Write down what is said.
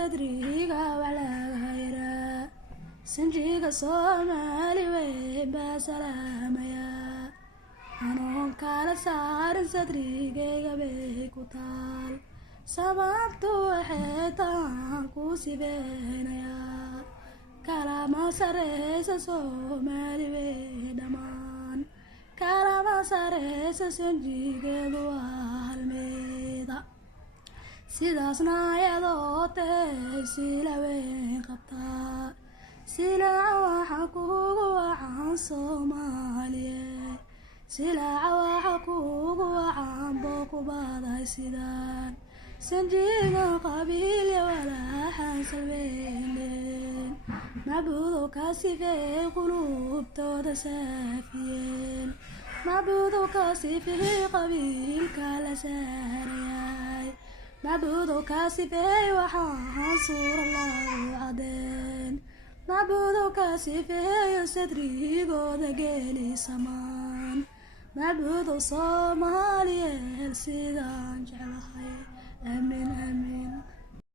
sadriga wala hayra sanjiga Soomaali weeba salaamaya anoon kala saarin sadrigayga bay ku taal sababtu waxay tahay ku sibeenaya kalama sareysa Soomaali way dhamaan kalama sareysa sanjigeedu waa halmeeda sidaasna ayadoo tahay sila weyn qabtaa silaaca waxa kuugu wacan Soomaaliye silaaca waxa kuugu wacan boo ku baday sidaan sanjiga qabiilya walaaxan salweyneen macbuudo ka sifeey qulubtooda saafiyeen macbuudo ka sifeey qabiilka la saarayay macbuudo ka sifeey waxaan suura lagu cadeen macbuudo ka sifeeyo sadrigooda geeli samaan macbuudo Soomaaliye